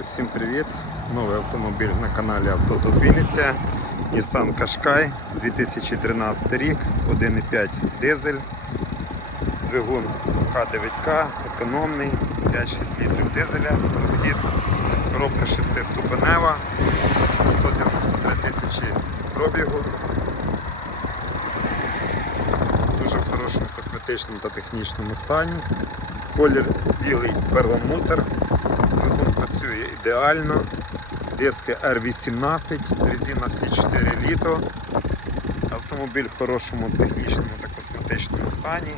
Усім привіт! Новий автомобіль на каналі Авто тут Вінниця. Nissan Qashqai 2013 рік, 1,5 дизель, двигун К9К, економний, 5-6 літрів дизеля, розхід, коробка 6-ступенева, 193 тисячі пробігу. Дуже в хорошому косметичному та технічному стані. Колір білий перламутр. Працює ідеально. Диски R18, резина всі 4 літо. Автомобіль в хорошому технічному та косметичному стані,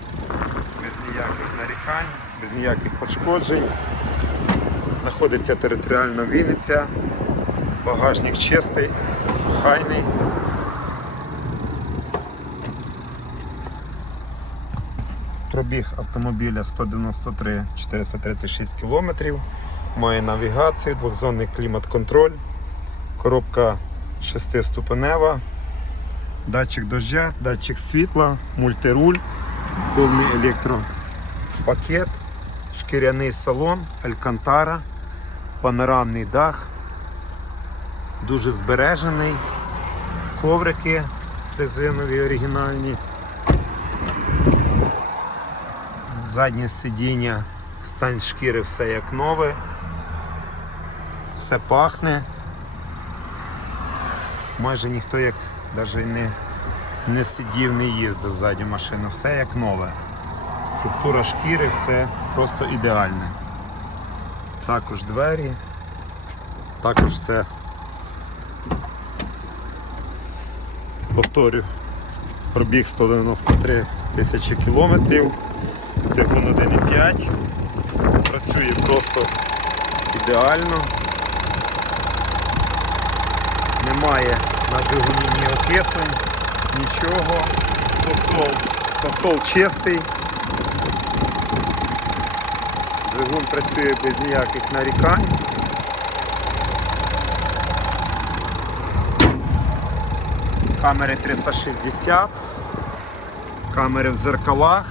без ніяких нарікань, без ніяких пошкоджень. Знаходиться територіально Вінниця, багажник чистий, хайний. Пробіг автомобіля 193 436 км. Має навігацію, двохзонний клімат-контроль, коробка 6-ступенева, датчик дождя, датчик світла, мультируль, повний електропакет, шкіряний салон, алькантара, панорамний дах, дуже збережений, коврики резинові оригінальні. Заднє сидіння, стан шкіри все як нове, все пахне. Майже ніхто як навіть не, не сидів, не їздив задню машину, все як нове. Структура шкіри, все просто ідеальне. Також двері, також все. Повторю, пробіг 193 тисячі кілометрів. Двигун 1.5 працює просто ідеально. Немає на двигуні ні окислень, нічого. Посол, посол чистий. Двигун працює без ніяких нарікань. Камери 360, камери в зеркалах.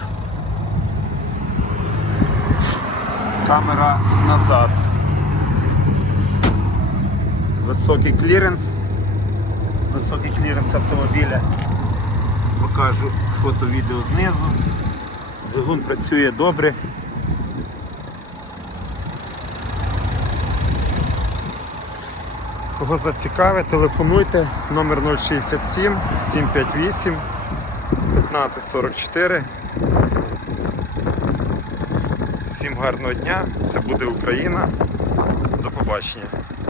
камера назад. Високий кліренс. Високий кліренс автомобіля. Покажу фото-відео знизу. Двигун працює добре. Кого зацікавить, телефонуйте номер 067 758 1544. Всім гарного дня, це буде Україна. До побачення.